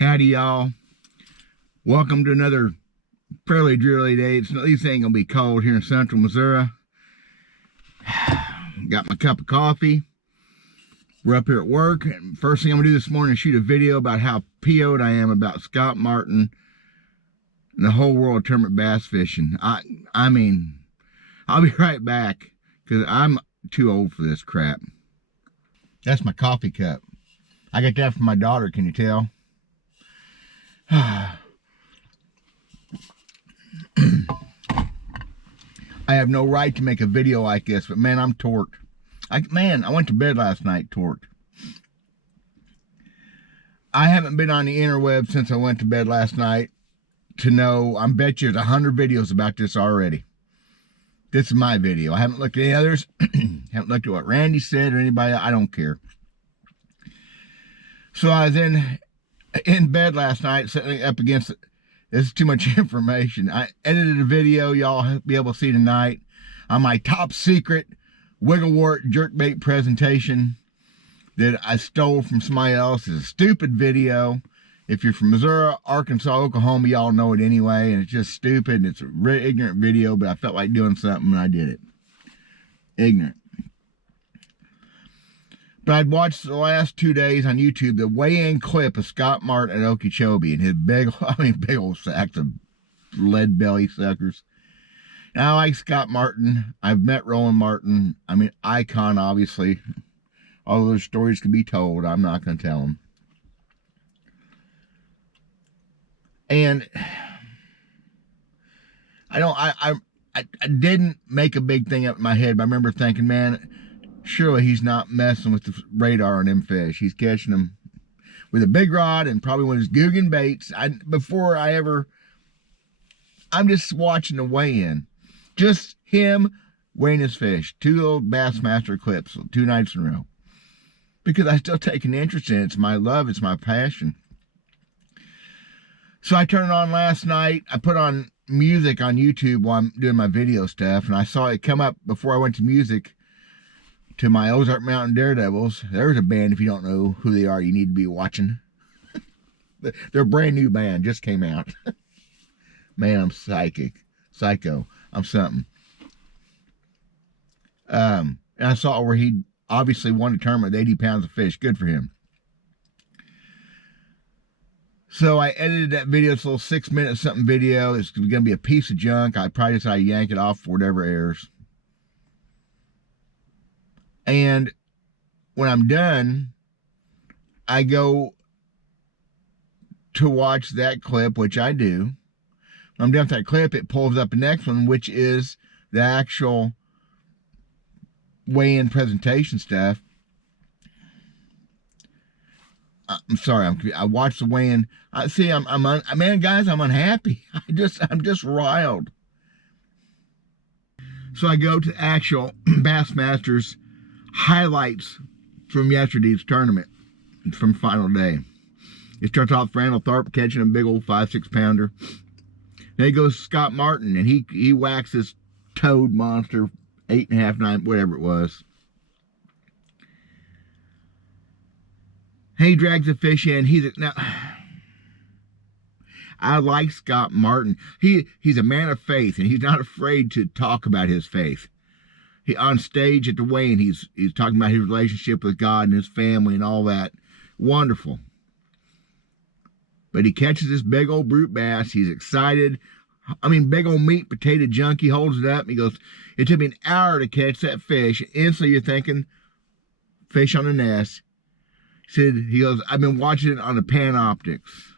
Howdy, y'all. Welcome to another fairly dreary day. At least it ain't gonna be cold here in central Missouri. Got my cup of coffee. We're up here at work, and first thing I'm gonna do this morning is shoot a video about how PO'd I am about Scott Martin and the whole world of tournament bass fishing. I mean, I'll be right back because I'm too old for this crap. That's my coffee cup. I got that from my daughter, can you tell? I have no right to make a video like this, but man, I'm torqued. I went to bed last night torqued. I haven't been on the interweb since I went to bed last night to know, I bet you there's 100 videos about this already. This is my video. I haven't looked at any others. Haven't looked at what Randy said or anybody. I don't care. So I was in bed last night, sitting up against it. This is too much information. I edited a video y'all be able to see tonight on my top secret wigglewort jerkbait presentation that I stole from somebody else. It's a stupid video. If you're from Missouri, Arkansas, Oklahoma, y'all know it anyway, and it's just stupid, and it's a really ignorant video, but I felt like doing something, and I did it. Ignorant. But I'd watched the last 2 days on YouTube the weigh-in clip of Scott Martin at Okeechobee and his big old sacks of lead belly suckers. And I like Scott Martin. I've met Roland Martin. I mean, icon, obviously. All those stories can be told. I'm not going to tell them. And I didn't make a big thing up in my head, but I remember thinking, man, surely he's not messing with the radar on them fish. He's catching them with a big rod and probably one of his Guggen baits. I'm just watching the weigh-in. Just him weighing his fish. 2 little Bassmaster clips, 2 nights in a row. Because I still take an interest in it. It's my love. It's my passion. So I turned it on last night. I put on music on YouTube while I'm doing my video stuff. And I saw it come up before I went to music to my Ozark Mountain Daredevils. There's a band, if you don't know who they are, you need to be watching. They're a brand new band. Just came out. Man, I'm psycho. I'm something. And I saw where he obviously won a tournament with 80 pounds of fish. Good for him. So I edited that video. It's a little 6-minute something video. It's going to be a piece of junk. I probably decided to yank it off for whatever airs. And when I'm done, I go to watch that clip, which I do. When I'm done with that clip, it pulls up the next one, which is the actual weigh-in presentation stuff. I'm sorry, I watched the weigh-in. Man, guys, I'm unhappy. I'm just riled. So I go to actual Bassmasters highlights from yesterday's tournament, from final day. It starts off Randall Tharp catching a big old 5-6 pounder. Then he goes Scott Martin, and he whacks this toad monster, 8.5, 9, whatever it was. He drags the fish in. Now, I like Scott Martin. He's a man of faith, and he's not afraid to talk about his faith. He on stage at the weigh-in, he's talking about his relationship with God and his family and all that. Wonderful. But he catches this big old brute bass. He's excited. I mean, big old meat potato junk. He holds it up and he goes, "It took me an hour to catch that fish." Instantly you're thinking, fish on the nest. He goes, "I've been watching it on the Panoptics."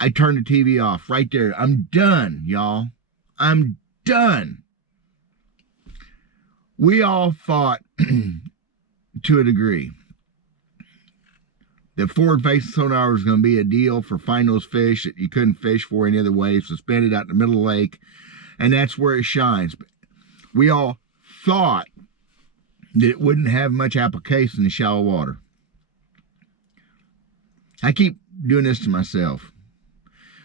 I turned the TV off right there. I'm done, y'all. I'm done. We all thought, to a degree, that forward-facing sonar was going to be a deal for finding those fish that you couldn't fish for any other way, suspended out in the middle of the lake, and that's where it shines. We all thought that it wouldn't have much application in shallow water. I keep doing this to myself.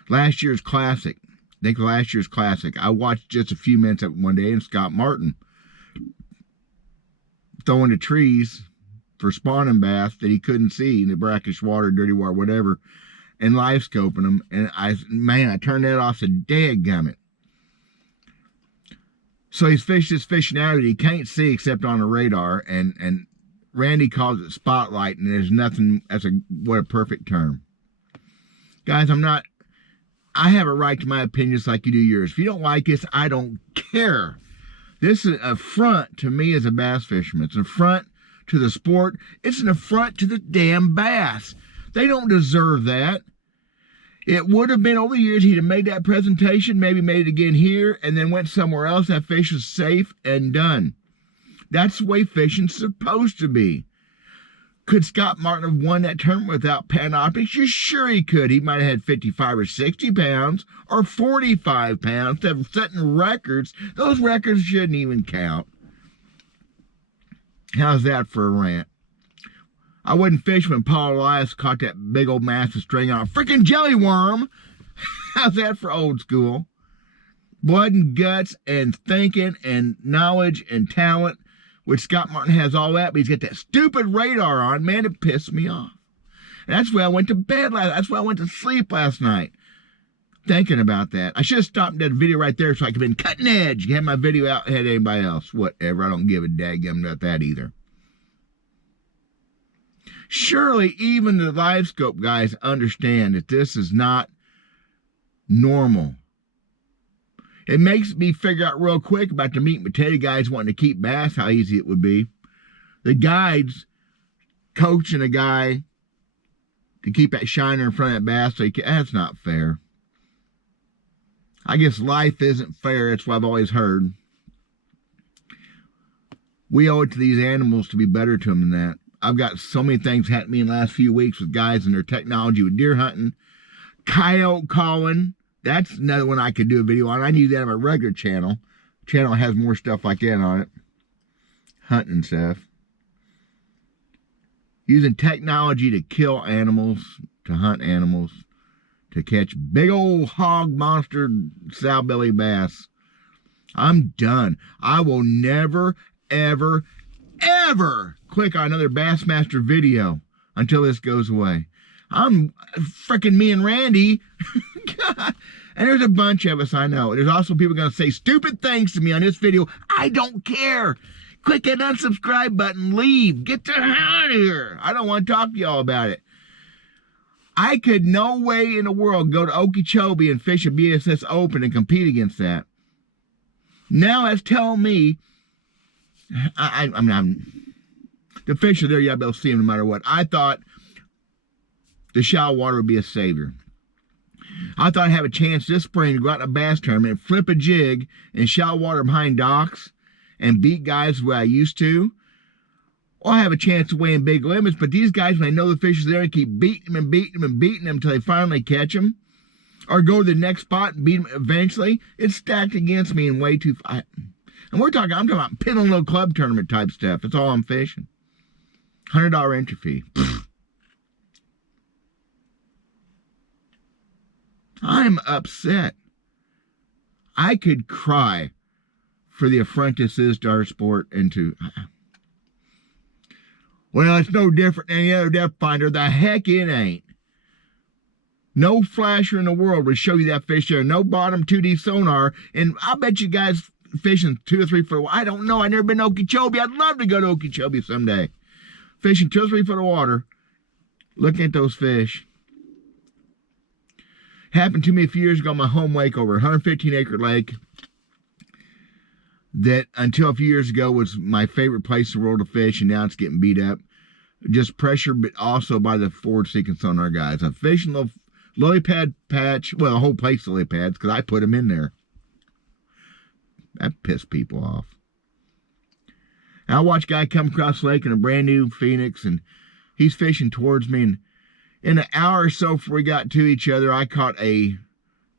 Last year's Classic, I watched just a few minutes of it one day, and Scott Martin throwing the trees for spawning bass that he couldn't see in the brackish water, dirty water, whatever. and live scoping them. And I turned that off, said, dadgummit. So he's fished this fish now that he can't see except on the radar, and Randy calls it spotlight, and there's nothing, what a perfect term. Guys, I have a right to my opinions like you do yours. If you don't like this, I don't care. This is an affront to me as a bass fisherman. It's an affront to the sport. It's an affront to the damn bass. They don't deserve that. It would have been over the years, he'd have made that presentation, maybe made it again here, and then went somewhere else. That fish was safe and done. That's the way fishing's supposed to be. Could Scott Martin have won that tournament without Panoptics? You sure he could. He might have had 55 or 60 pounds or 45 pounds. They're setting records. Those records shouldn't even count. How's that for a rant? I wouldn't fish when Paul Elias caught that big old massive string on a freaking jelly worm. How's that for old school? Blood and guts and thinking and knowledge and talent, which Scott Martin has all that, but he's got that stupid radar on. Man, it pissed me off. And that's why I went to bed that's why I went to sleep last night, thinking about that. I should have stopped and did a video right there so I could have been cutting edge. Have my video out ahead of anybody else. Whatever, I don't give a daggum about that either. Surely even the live scope guys understand that this is not normal. It makes me figure out real quick about the meat and potato guys wanting to keep bass, how easy it would be. The guides coaching a guy to keep that shiner in front of that bass, so that's not fair. I guess life isn't fair. That's what I've always heard. We owe it to these animals to be better to them than that. I've got so many things happening to me in the last few weeks with guys and their technology with deer hunting. Coyote calling. That's another one I could do a video on. I need that on my regular channel. Channel has more stuff like that on it. Hunting stuff. Using technology to kill animals, to hunt animals, to catch big old hog monster sow-belly bass. I'm done. I will never, ever, ever click on another Bassmaster video until this goes away. I'm freaking me and Randy. God. And there's a bunch of us, I know. There's also people going to say stupid things to me on this video. I don't care. Click that unsubscribe button. Leave. Get the hell out of here. I don't want to talk to y'all about it. I could no way in the world go to Okeechobee and fish a B.A.S.S Open and compete against that. Now that's telling me the fish are there, you gotta be able to see them no matter what. I thought the shallow water would be a savior. I thought I'd have a chance this spring to go out in a bass tournament and flip a jig in shallow water behind docks and beat guys the way I used to. Or I have a chance to weigh in big limits, but these guys, when they know the fish is there, they keep beating them and beating them and beating them until they finally catch them. Or go to the next spot and beat them eventually. It's stacked against me in way too far. And I'm talking about pin on little club tournament type stuff. That's all I'm fishing. $100 entry fee. I'm upset. I could cry for the affront this is to our sport and to... Well, it's no different than any other depth finder. The heck it ain't. No flasher in the world would show you that fish there. No bottom 2D sonar. And I bet you guys fishing 2 or 3 foot. I don't know. I've never been to Okeechobee. I'd love to go to Okeechobee someday. Fishing 2 or 3 foot of water. Looking at those fish. Happened to me a few years ago on my home lake over 115 acre lake. That until a few years ago was my favorite place in the world to fish, and now it's getting beat up. Just pressure, but also by the forward seeking sonar guys. I'm fishing a little lily pad patch. Well, the whole place lily pads because I put them in there. That pissed people off. And I watch a guy come across the lake in a brand new Phoenix, and he's fishing towards me. And in an hour or so before we got to each other, I caught a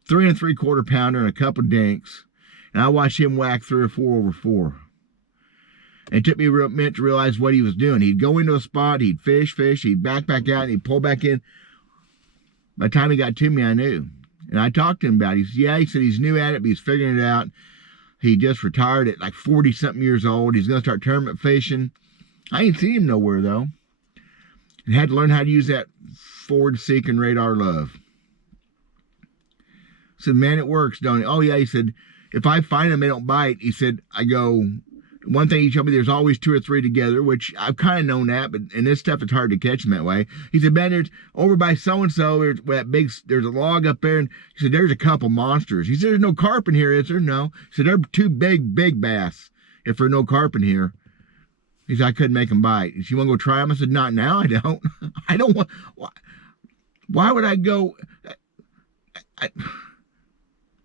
3 3/4 pounder and a couple dinks. And I watched him whack 3 or 4 over 4. And it took me a minute to realize what he was doing. He'd go into a spot, he'd fish, he'd back out, and he'd pull back in. By the time he got to me, I knew. And I talked to him about it. He said, yeah, he said he's new at it, but he's figuring it out. He just retired at like 40-something years old. He's going to start tournament fishing. I ain't seen him nowhere, though. And had to learn how to use that forward-seeking radar love. I said, man, it works, don't it? Oh, yeah. He said, if I find them, they don't bite. He said, I go, one thing he told me, there's always 2 or 3 together, which I've kind of known that, but in this stuff, it's hard to catch them that way. He said, man, there's over by so-and-so, there's a log up there, and he said, there's a couple monsters. He said, there's no carp in here, is there? No. He said, they're 2 big bass if there's no carp in here. He said, I couldn't make them bite. He said, you want to go try them? I said, not now, I don't. I don't want, why would I go?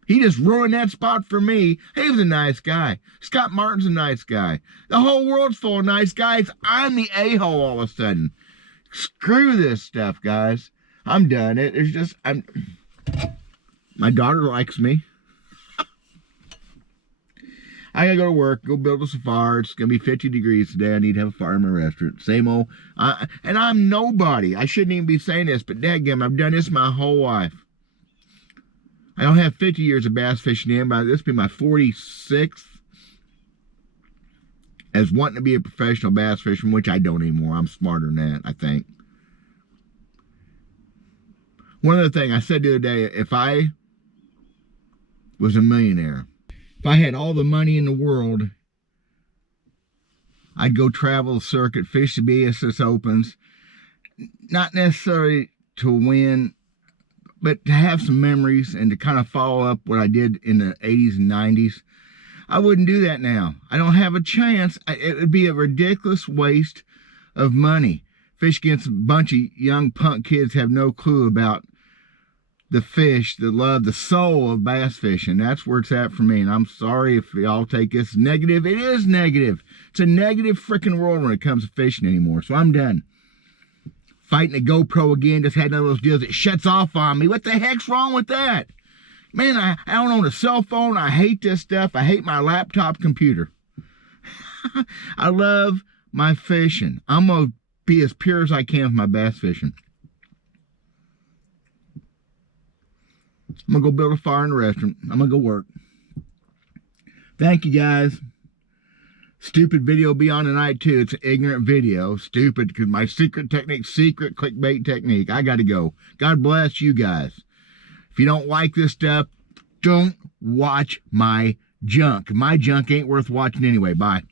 He just ruined that spot for me. He was a nice guy. Scott Martin's a nice guy. The whole world's full of nice guys. I'm the a-hole all of a sudden. Screw this stuff, guys. I'm done. It's just, my daughter likes me. I gotta go to work, go build a safari. It's gonna be 50 degrees today. I need to have a fire in my restaurant. Same old. And I'm nobody. I shouldn't even be saying this, but dadgum, I've done this my whole life. I don't have 50 years of bass fishing in, but this will be my 46th as wanting to be a professional bass fisherman, which I don't anymore. I'm smarter than that, I think. One other thing I said the other day, if I was a millionaire, if I had all the money in the world, I'd go travel the circuit, fish the B.A.S.S Opens, not necessarily to win, but to have some memories and to kind of follow up what I did in the 80s and 90s. I wouldn't do that now. I don't have a chance. It would be a ridiculous waste of money. Fish against a bunch of young punk kids have no clue about the fish, the love, the soul of bass fishing. That's where it's at for me. And I'm sorry if y'all take this negative. It is negative. It's a negative freaking world when it comes to fishing anymore. So I'm done. Fighting a GoPro again. Just had one of those deals that shuts off on me. What the heck's wrong with that? Man, I don't own a cell phone. I hate this stuff. I hate my laptop computer. I love my fishing. I'm going to be as pure as I can with my bass fishing. I'm going to go build a fire in the restaurant. I'm going to go work. Thank you, guys. Stupid video will be on tonight, too. It's an ignorant video. Stupid, because my secret technique, secret clickbait technique. I got to go. God bless you guys. If you don't like this stuff, don't watch my junk. My junk ain't worth watching anyway. Bye.